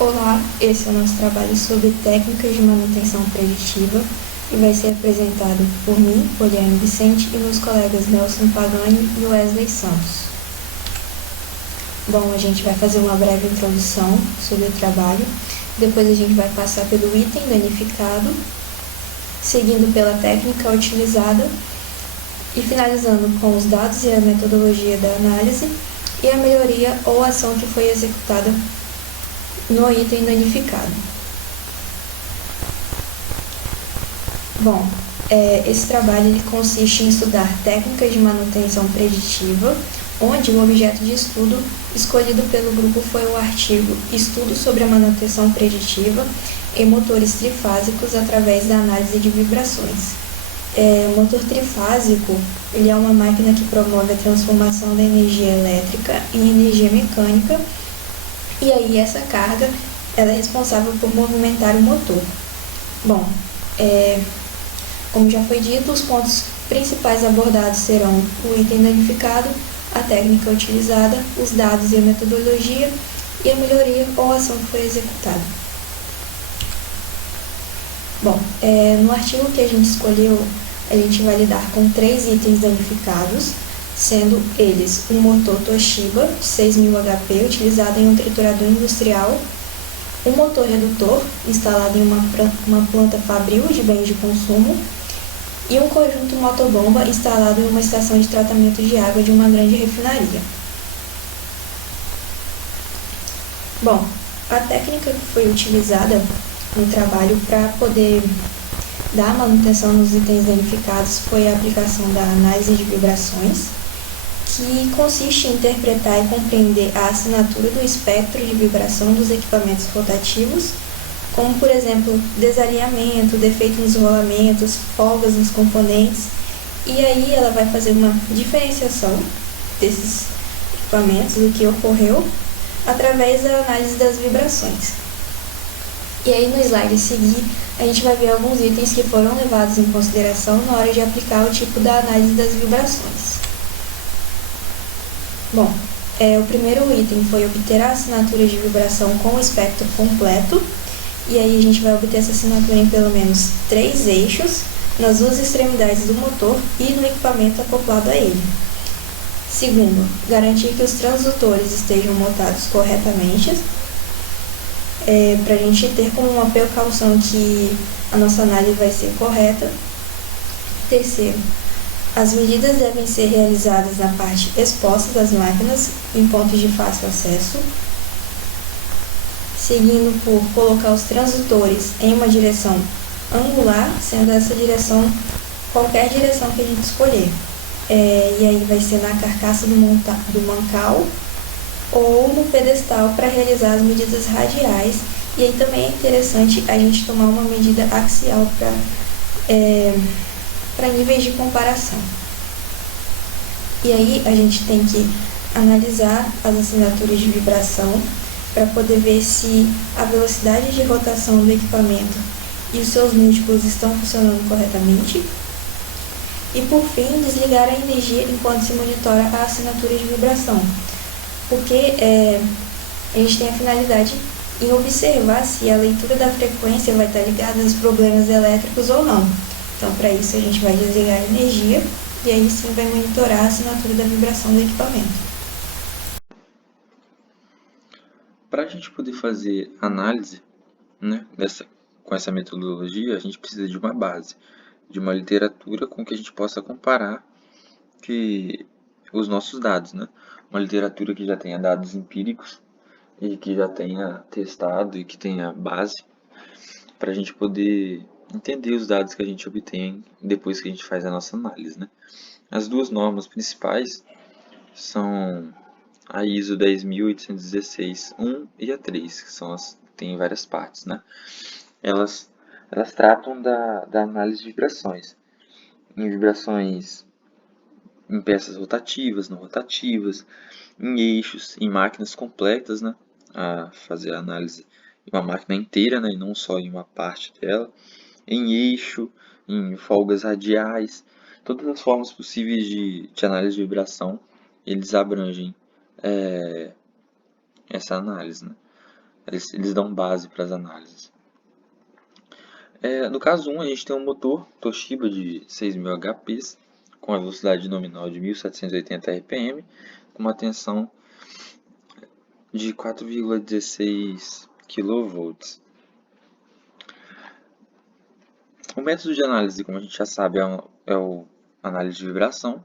Olá, esse é o nosso trabalho sobre técnicas de manutenção preditiva e vai ser apresentado por mim, Poliane Vicente, e meus colegas Nelson Pagani e Wesley Santos. Bom, a gente vai fazer uma breve introdução sobre o trabalho, depois a gente vai passar pelo item danificado, seguindo pela técnica utilizada e finalizando com os dados e a metodologia da análise e a melhoria ou ação que foi executada no item danificado. Bom, esse trabalho ele consiste em estudar técnicas de manutenção preditiva, onde o objeto de estudo escolhido pelo grupo foi o artigo Estudo sobre a manutenção preditiva em motores trifásicos através da análise de vibrações. O motor trifásico ele é uma máquina que promove a transformação da energia elétrica em energia mecânica, e aí essa carga ela é responsável por movimentar o motor. Bom, como já foi dito, os pontos principais abordados serão o item danificado, a técnica utilizada, os dados e a metodologia e a melhoria ou ação que foi executada. Bom, no artigo que a gente escolheu, a gente vai lidar com 3 itens danificados, sendo eles um motor Toshiba de 6.000 HP utilizado em um triturador industrial, um motor redutor instalado em uma planta fabril de bens de consumo e um conjunto motobomba instalado em uma estação de tratamento de água de uma grande refinaria. Bom, a técnica que foi utilizada no trabalho para poder dar manutenção nos itens danificados foi a aplicação da análise de vibrações, que consiste em interpretar e compreender a assinatura do espectro de vibração dos equipamentos rotativos, como, por exemplo, desalinhamento, defeito nos rolamentos, folgas nos componentes, e aí ela vai fazer uma diferenciação desses equipamentos, do que ocorreu, através da análise das vibrações. E aí no slide a seguir, a gente vai ver alguns itens que foram levados em consideração na hora de aplicar o tipo da análise das vibrações. Bom, o primeiro item foi obter a assinatura de vibração com o espectro completo, e aí a gente vai obter essa assinatura em pelo menos 3 eixos, nas 2 extremidades do motor e no equipamento acoplado a ele. Segundo, garantir que os transdutores estejam montados corretamente, para a gente ter como uma precaução que a nossa análise vai ser correta. Terceiro, as medidas devem ser realizadas na parte exposta das máquinas, em pontos de fácil acesso, seguindo por colocar os transdutores em uma direção angular, sendo essa direção qualquer direção que a gente escolher. E aí vai ser na carcaça do mancal ou no pedestal para realizar as medidas radiais. E aí também é interessante a gente tomar uma medida axial para níveis de comparação. E aí a gente tem que analisar as assinaturas de vibração para poder ver se a velocidade de rotação do equipamento e os seus múltiplos estão funcionando corretamente. E por fim, desligar a energia enquanto se monitora a assinatura de vibração, porque a gente tem a finalidade em observar se a leitura da frequência vai estar ligada aos problemas elétricos ou não. Então, para isso, a gente vai desligar a energia e aí sim vai monitorar a assinatura da vibração do equipamento. Para a gente poder fazer análise, né, com essa metodologia, a gente precisa de uma base, de uma literatura com que a gente possa comparar os nossos dados, né? Uma literatura que já tenha dados empíricos e que já tenha testado e que tenha base para a gente poder entender os dados que a gente obtém depois que a gente faz a nossa análise, né? As 2 normas principais são a ISO 10.816-1 e a 3, que tem várias partes, né? Elas tratam da análise de vibrações, em vibrações em peças rotativas, não rotativas, em eixos, em máquinas completas, né? A fazer a análise em uma máquina inteira, né? E não só em uma parte dela, em eixo, em folgas radiais, todas as formas possíveis de análise de vibração, eles abrangem essa análise, né? Eles dão base para as análises. No caso 1, a gente tem um motor Toshiba de 6.000 HPs, com a velocidade nominal de 1.780 RPM, com uma tensão de 4,16 kV. O método de análise, como a gente já sabe, é o análise de vibração.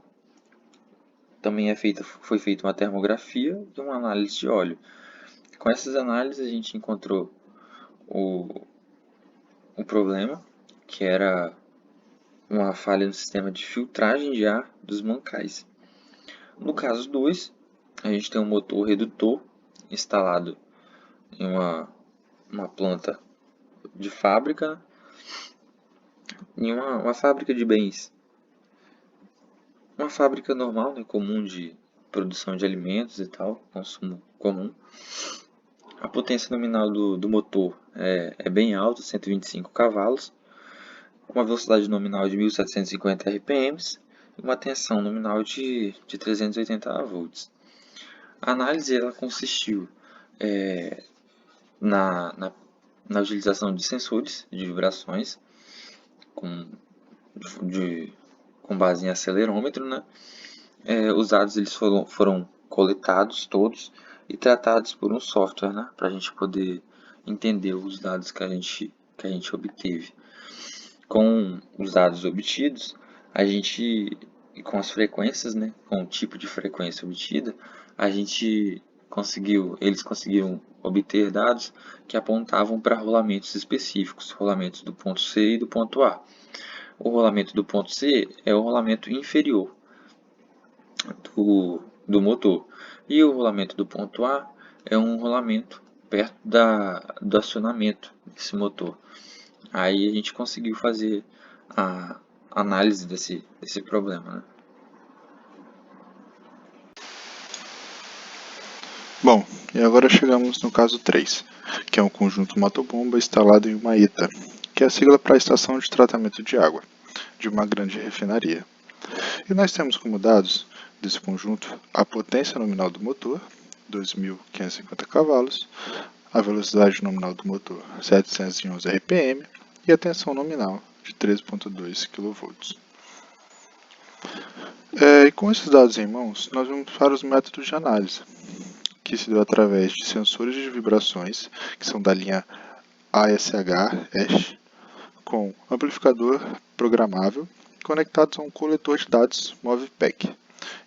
Também foi feita uma termografia e uma análise de óleo. Com essas análises, a gente encontrou o problema, que era uma falha no sistema de filtragem de ar dos mancais. No caso 2, a gente tem um motor redutor instalado em uma planta de fábrica, em uma fábrica de bens, uma fábrica normal, né, comum de produção de alimentos e tal, consumo comum. A potência nominal do motor é bem alta, 125 cavalos, com uma velocidade nominal de 1.750 RPM e uma tensão nominal de 380 volts. A análise ela consistiu na utilização de sensores de vibrações com base em acelerômetro, né? Os dados eles foram coletados todos e tratados por um software, né? Para a gente poder entender os dados que a gente obteve. Com os dados obtidos, com as frequências, né? Com o tipo de frequência obtida, eles conseguiram obter dados que apontavam para rolamentos específicos, rolamentos do ponto C e do ponto A. O rolamento do ponto C é o rolamento inferior do motor, e o rolamento do ponto A é um rolamento perto do acionamento desse motor. Aí a gente conseguiu fazer a análise desse problema, né? Bom, e agora chegamos no caso 3, que é um conjunto motobomba instalado em uma ETA, que é a sigla para a Estação de Tratamento de Água, de uma grande refinaria. E nós temos como dados desse conjunto a potência nominal do motor, 2.550 cavalos, a velocidade nominal do motor, 711 RPM, e a tensão nominal, de 3,2 kV. E com esses dados em mãos, nós vamos para os métodos de análise, que se deu através de sensores de vibrações, que são da linha ASH, com amplificador programável, conectados a um coletor de dados MOVPEC.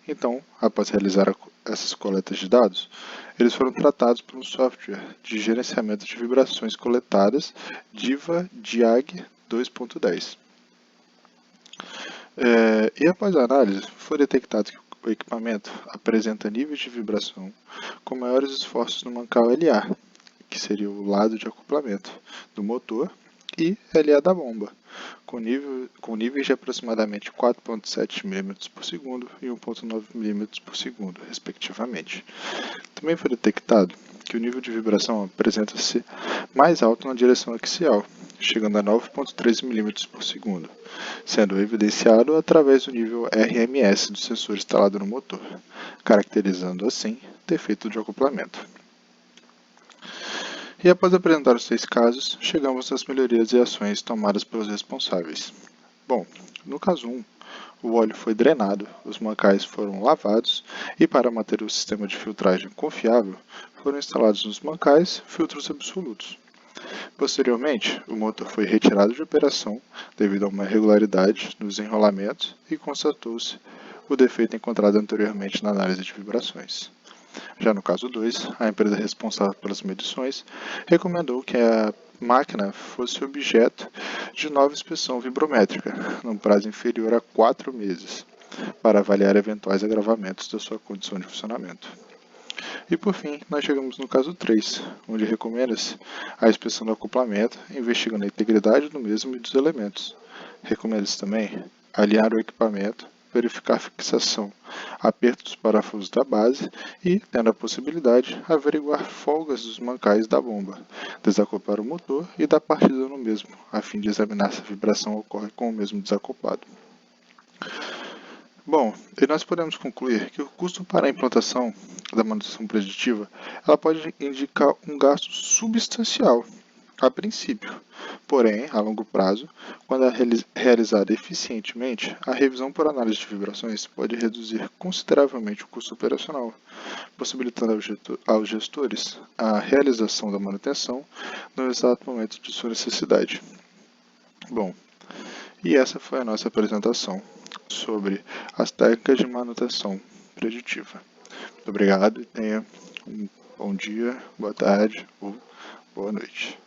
Então, após realizar essas coletas de dados, eles foram tratados por um software de gerenciamento de vibrações coletadas Diva DIAG 2.10. E após a análise, foi detectado que o equipamento apresenta níveis de vibração com maiores esforços no mancal LA, que seria o lado de acoplamento do motor, e LA da bomba, com níveis de aproximadamente 4,7 mm por segundo e 1,9 mm por segundo, respectivamente. Também foi detectado que o nível de vibração apresenta-se mais alto na direção axial, chegando a 9,3 mm por segundo, sendo evidenciado através do nível RMS do sensor instalado no motor, caracterizando assim defeito de acoplamento. E após apresentar os 6 casos, chegamos às melhorias e ações tomadas pelos responsáveis. Bom, no caso 1, o óleo foi drenado, os mancais foram lavados e, para manter o sistema de filtragem confiável, foram instalados nos mancais filtros absolutos. Posteriormente, o motor foi retirado de operação devido a uma irregularidade nos enrolamentos e constatou-se o defeito encontrado anteriormente na análise de vibrações. Já no caso 2, a empresa responsável pelas medições recomendou que a máquina fosse objeto de nova inspeção vibrométrica, num prazo inferior a 4 meses, para avaliar eventuais agravamentos da sua condição de funcionamento. E por fim, nós chegamos no caso 3, onde recomenda-se a inspeção do acoplamento, investigando a integridade do mesmo e dos elementos. Recomenda-se também alinhar o equipamento, verificar a fixação, aperto dos parafusos da base e, tendo a possibilidade, averiguar folgas dos mancais da bomba, desacoplar o motor e dar partida no mesmo, a fim de examinar se a vibração ocorre com o mesmo desacoplado. Bom, e nós podemos concluir que o custo para a implantação da manutenção preditiva ela pode indicar um gasto substancial a princípio. Porém, a longo prazo, quando é realizada eficientemente, a revisão por análise de vibrações pode reduzir consideravelmente o custo operacional, possibilitando aos gestores a realização da manutenção no exato momento de sua necessidade. Bom, e essa foi a nossa apresentação sobre as técnicas de manutenção preditiva. Muito obrigado e tenha um bom dia, boa tarde ou boa noite.